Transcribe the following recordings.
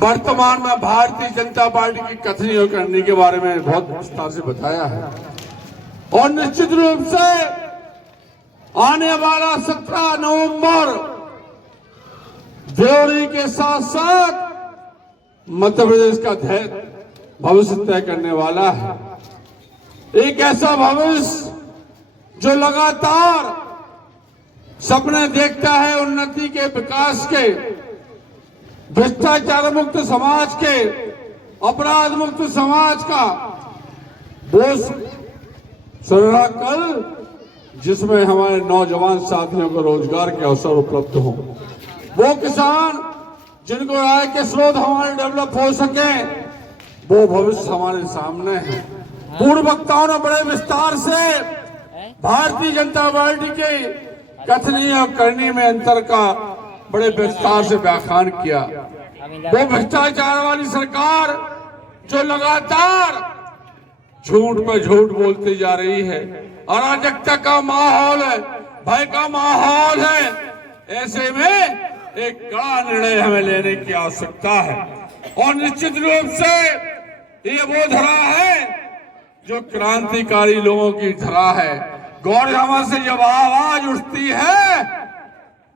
वर्तमान में भारतीय जनता पार्टी की कथनी करने के बारे में बहुत विस्तार से बताया है और निश्चित रूप से आने वाला 17 नवंबर देवरी के साथ साथ मध्य प्रदेश का भविष्य तय करने वाला है। एक ऐसा भविष्य जो लगातार सपने देखता है उन्नति के, विकास के, भ्रष्टाचार मुक्त समाज के, अपराध मुक्त समाज का, वो सुनहरा कल जिसमें हमारे नौजवान साथियों को रोजगार के अवसर उपलब्ध हो, वो किसान जिनको आय के स्रोत हमारे डेवलप हो सके, वो भविष्य हमारे सामने है। पूर्व वक्ताओं ने बड़े विस्तार से भारतीय जनता पार्टी के कथनी और करनी में अंतर का बड़े विस्तार से व्याख्यान किया। वो भ्रष्टाचार वाली सरकार जो लगातार झूठ पर झूठ बोलती जा रही है, अराजकता का माहौल है, भय का माहौल है, ऐसे में एक कड़ा निर्णय हमें लेने की आवश्यकता है। और निश्चित रूप से ये वो धरा है जो क्रांतिकारी लोगों की धरा है। गौरजामा से जब आवाज उठती है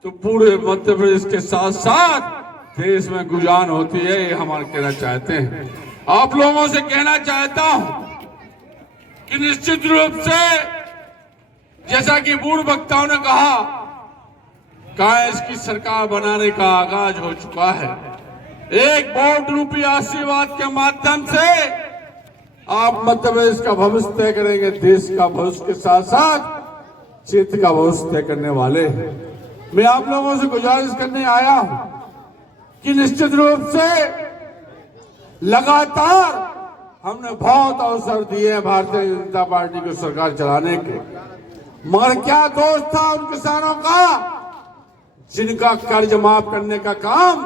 तो पूरे मध्य प्रदेश के साथ साथ देश में गुजान होती है, ये हमारे कहना चाहते हैं। आप लोगों से कहना चाहता हूं कि निश्चित रूप से जैसा कि पूर्व वक्ताओं ने कहा, कांग्रेस की सरकार बनाने का आगाज हो चुका है। एक वोट रूपी आशीर्वाद के माध्यम से आप मध्य प्रदेश का भविष्य तय करेंगे, देश का भविष्य के साथ साथ क्षेत्र का भविष्य तय करने वाले हैं। मैं आप लोगों से गुजारिश करने आया हूं कि निश्चित रूप से लगातार हमने बहुत अवसर दिए हैं भारतीय जनता पार्टी को सरकार चलाने के, मगर क्या दोष था उन किसानों का जिनका कर्ज माफ करने का काम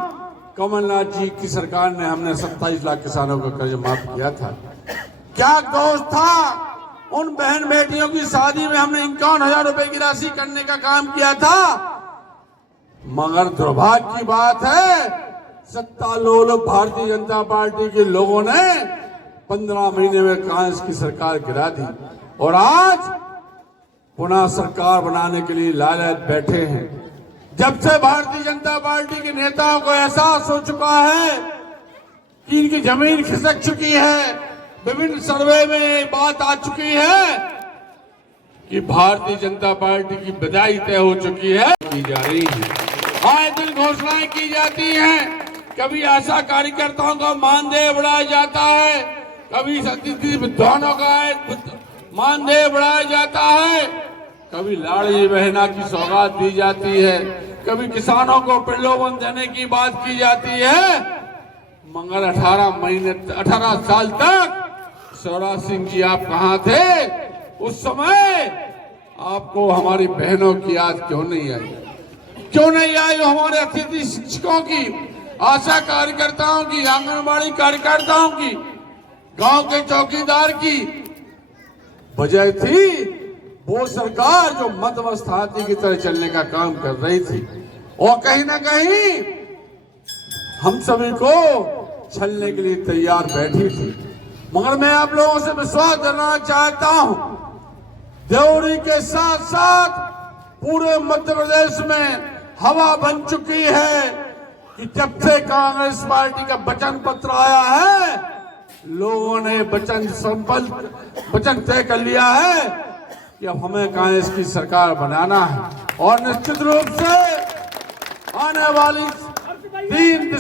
कमलनाथ जी की सरकार ने, हमने 27 लाख किसानों का कर्ज माफ किया था। क्या दोष था उन बहन बेटियों की शादी में हमने 51,000 रुपए की राशि करने का काम किया था। मगर दुर्भाग्य की बात है, सत्तालोलुप भारतीय जनता पार्टी के लोगों ने 15 महीने में कांग्रेस की सरकार गिरा दी और आज पुनः सरकार बनाने के लिए लालच बैठे हैं। जब से भारतीय जनता पार्टी के नेताओं को एहसास हो चुका है कि इनकी जमीन खिसक चुकी है, विभिन्न सर्वे में बात आ चुकी है कि भारतीय जनता पार्टी की विदाई तय हो चुकी है, की जा रही है। आए दिन घोषणाएं की जाती हैं, कभी आशा कार्यकर्ताओं का मानदेय बढ़ाया जाता है, कभी अतिथि विद्वानों का मानदेय बढ़ाया जाता है, कभी लाड़ली बहना की सौगात दी जाती है, कभी किसानों को प्रलोभन देने की बात की जाती है। मगर 18 साल तक शिवराज सिंह जी आप कहां थे? उस समय आपको हमारी बहनों की याद क्यों नहीं आई? क्यों नहीं आई हमारे अतिथि शिक्षकों की, आशा कार्यकर्ताओं की, आंगनबाड़ी कार्यकर्ताओं की, गांव के चौकीदार की? वजह थी वो सरकार जो मध्यमस्त हाथी की तरह चलने का काम कर रही थी और कहीं ना कहीं हम सभी को छलने के लिए तैयार बैठी थी। मगर मैं आप लोगों से विश्वास दिलाना चाहता हूं, देवरी के साथ साथ पूरे मध्य प्रदेश में हवा बन चुकी है कि जब से कांग्रेस पार्टी का वचन पत्र आया है, लोगों ने वचन तय कर लिया है कि अब हमें कांग्रेस की सरकार बनाना है। और निश्चित रूप से आने वाली 3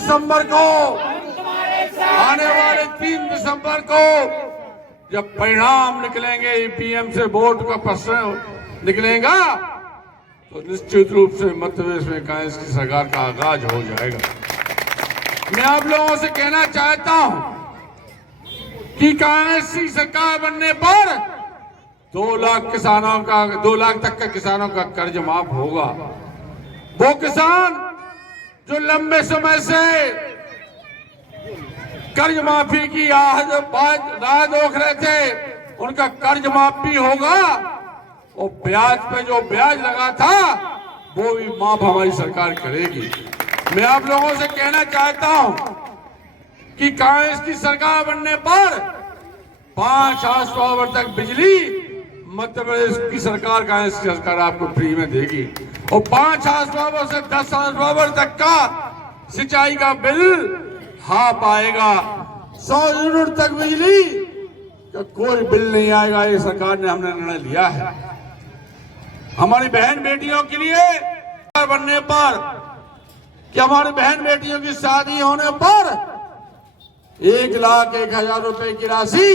दिसंबर को जब परिणाम निकलेंगे, ईवीएम से वोट का प्रश्न निकलेगा, तो निश्चित रूप से मध्य प्रदेश में कांग्रेस की सरकार का आगाज हो जाएगा। मैं आप लोगों से कहना चाहता हूं कि कांग्रेस की सरकार बनने पर 2 लाख तक का किसानों का कर्ज माफ होगा। वो किसान जो लंबे समय से कर्ज माफी की राह देख रहे थे, उनका कर्ज माफ भी होगा और ब्याज पे जो ब्याज लगा था वो भी माफ हमारी सरकार करेगी। मैं आप लोगों से कहना चाहता हूं कि कांग्रेस की सरकार बनने पर 5 हाउस पावर तक बिजली मध्य प्रदेश की सरकार, कांग्रेस की सरकार आपको फ्री में देगी और 5 हाउस पावर से 10 हाउस पावर तक का सिंचाई का बिल हाफ आएगा। 100 यूनिट तक बिजली का कोई बिल नहीं आएगा। ये सरकार ने हमने निर्णय लिया है। हमारी बहन बेटियों के लिए बनने पर कि हमारी बहन बेटियों की शादी होने पर 1,01,000 रुपए की राशि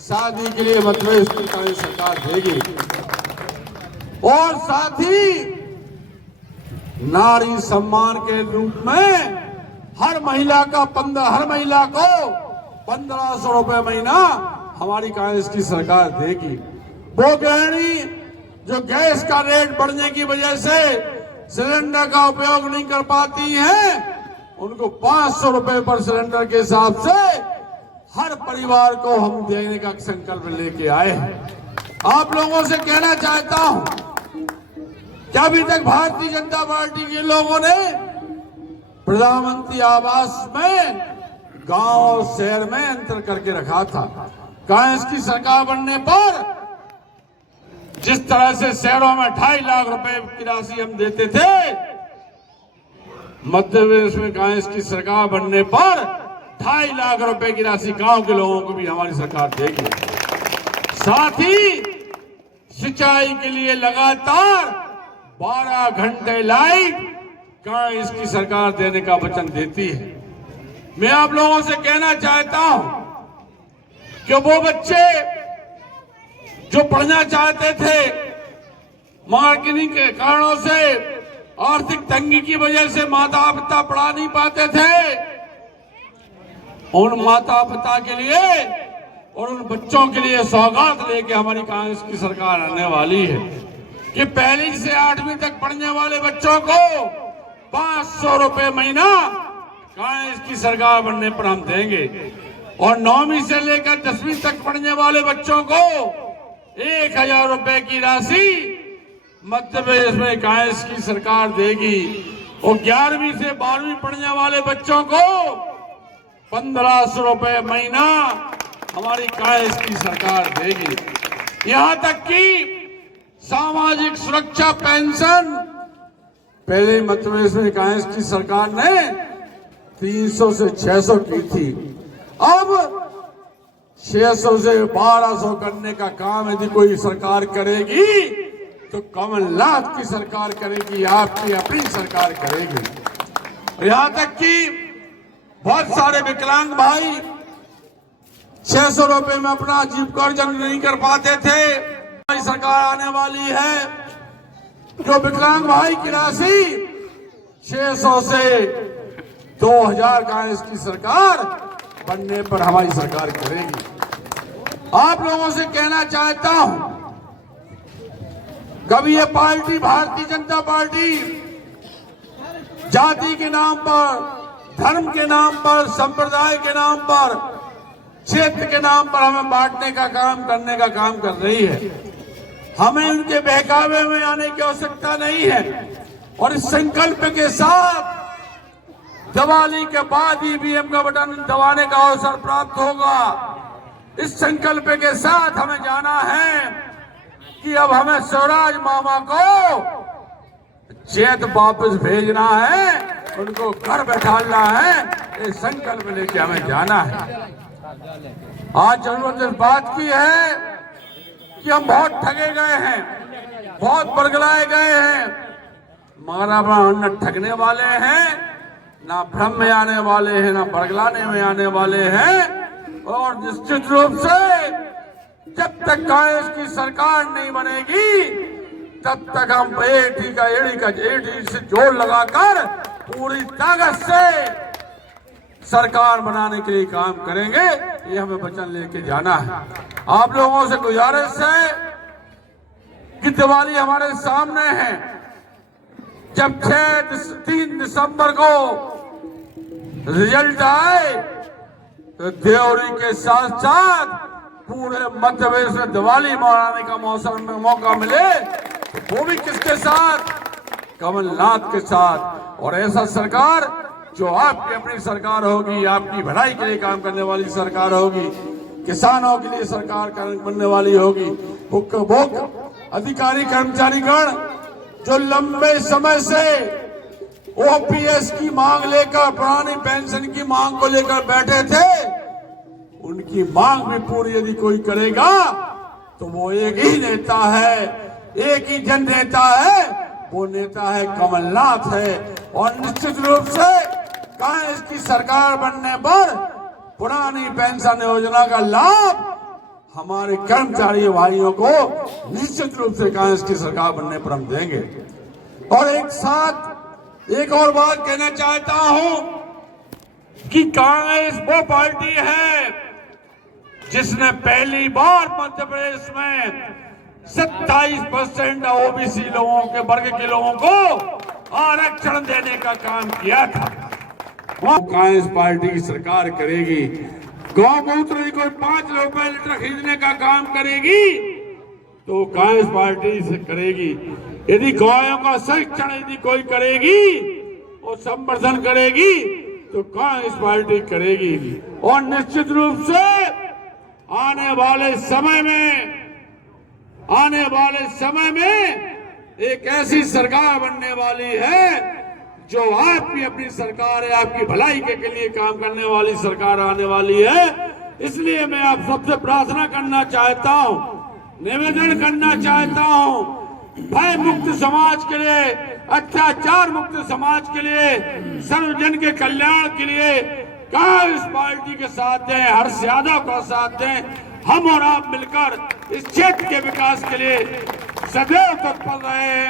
शादी के लिए मध्य प्रदेश की कांग्रेस सरकार देगी और साथ ही नारी सम्मान के रूप में हर महिला को 1,500 रुपए महीना हमारी कांग्रेस की सरकार देगी। वो गृहिणी जो गैस का रेट बढ़ने की वजह से सिलेंडर का उपयोग नहीं कर पाती हैं, उनको 500 रुपए पर सिलेंडर के हिसाब से हर परिवार को हम देने का संकल्प लेके आए हैं। आप लोगों से कहना चाहता हूं कि अभी तक भारतीय जनता पार्टी के लोगों ने प्रधानमंत्री आवास में गांव और शहर में अंतर करके रखा था। कांग्रेस की सरकार बनने पर जिस तरह से शहरों में 2.5 लाख रुपए की राशि हम देते थे, मध्य प्रदेश में कांग्रेस की सरकार बनने पर 2.5 लाख रुपए की राशि गांव के लोगों को भी हमारी सरकार देगी। साथ ही सिंचाई के लिए लगातार 12 घंटे लाइट कांग्रेस की सरकार देने का वचन देती है। मैं आप लोगों से कहना चाहता हूं कि वो बच्चे जो पढ़ना चाहते थे मगर किन्हीं के कारणों से आर्थिक तंगी की वजह से माता पिता पढ़ा नहीं पाते थे, उन माता पिता के लिए और उन बच्चों के लिए सौगात लेके हमारी कांग्रेस की सरकार आने वाली है कि 1ली से 8वीं तक पढ़ने वाले बच्चों को 500 रुपए महीना कांग्रेस की सरकार बनने पर हम देंगे और 9वीं से लेकर 10वीं तक पढ़ने वाले बच्चों को 1,000 रुपए की राशि मध्य प्रदेश में कांग्रेस की सरकार देगी और 11वीं से 12वीं पढ़ने वाले बच्चों को 1,500 रुपए महीना हमारी कांग्रेस की सरकार देगी। यहां तक कि सामाजिक सुरक्षा पेंशन पहले मध्य प्रदेश में कांग्रेस की सरकार ने 300 से 600 की थी, अब 600 से 1,200 करने का काम यदि कोई सरकार करेगी तो कमलनाथ की सरकार करेगी, आपकी अपनी सरकार करेगी। यहां तक कि बहुत सारे विकलांग भाई 600 रुपए में अपना जीविकोपार्जन नहीं कर पाते थे। हमारी सरकार आने वाली है जो विकलांग भाई की राशि 600 से 2,000 कांग्रेस की सरकार बनने पर हमारी सरकार करेगी। आप लोगों से कहना चाहता हूं, कभी ये पार्टी भारतीय जनता पार्टी जाति के नाम पर, धर्म के नाम पर, संप्रदाय के नाम पर, क्षेत्र के नाम पर हमें बांटने का काम करने का काम कर रही है। हमें उनके बहकावे में आने की आवश्यकता नहीं है और इस संकल्प के साथ दिवाली के बाद ईवीएम का बटन दबाने का अवसर प्राप्त होगा। इस संकल्प के साथ हमें जाना है कि अब हमें स्वराज मामा को चेत वापस भेजना है, उनको घर बैठाना है। ये संकल्प लेके हमें जाना है। आज जरूरत इस बात की है कि हम बहुत ठगे गए हैं, बहुत बरगलाए गए हैं, मगर अब हम न ठगने वाले हैं, ना भ्रम में आने वाले हैं, ना बरगलाने में आने वाले हैं। और निश्चित रूप से जब तक कांग्रेस की सरकार नहीं बनेगी तब तक हम एड़ी से जोर लगाकर पूरी ताकत से सरकार बनाने के लिए काम करेंगे। ये हमें वचन लेके जाना है। आप लोगों से गुजारिश है कि दिवाली हमारे सामने है। जब 3 दिसंबर को रिजल्ट आए तो देवरी के साथ साथ पूरे मध्य प्रदेश में दिवाली मनाने का मौका मिले तो वो भी किसके साथ? कमलनाथ के साथ। और ऐसा सरकार जो आपकी अपनी सरकार होगी, आपकी भलाई के लिए काम करने वाली सरकार होगी, किसानों के लिए सरकार बनने वाली होगी। भूख अधिकारी कर्मचारीगण जो लंबे समय से ओपीएस की मांग लेकर, पुरानी पेंशन की मांग को लेकर बैठे थे, उनकी मांग भी पूरी यदि कोई करेगा तो वो एक ही नेता है, एक ही जन नेता है, वो नेता है कमलनाथ है। और निश्चित रूप से कांग्रेस की सरकार बनने पर पुरानी पेंशन योजना का लाभ हमारे कर्मचारी भाइयों को निश्चित रूप से कांग्रेस की सरकार बनने पर हम देंगे। और एक साथ एक और बात कहना चाहता हूं कि कांग्रेस वो पार्टी है जिसने पहली बार मध्य प्रदेश में 27% ओबीसी लोगों के वर्ग के लोगों को आरक्षण देने का काम किया था। वो कांग्रेस पार्टी की सरकार करेगी। गौमूत्र कोई 5 रुपए लीटर खरीदने का काम करेगी तो कांग्रेस पार्टी से करेगी। यदि गायों का संरक्षण यदि कोई करेगी और संवर्धन करेगी तो कांग्रेस पार्टी करेगी। और निश्चित रूप से आने वाले समय में एक ऐसी सरकार बनने वाली है जो आपकी अपनी सरकार है, आपकी भलाई के लिए काम करने वाली सरकार आने वाली है। इसलिए मैं आप सबसे प्रार्थना करना चाहता हूं, निवेदन करना चाहता हूं, भय मुक्त समाज के लिए, अत्याचार मुक्त समाज के लिए, सर्वजन के कल्याण के लिए कांग्रेस पार्टी के साथ दें, हर्ष यादव का साथ दें। हम और आप मिलकर इस क्षेत्र के विकास के लिए सदैव तत्पर रहे हैं।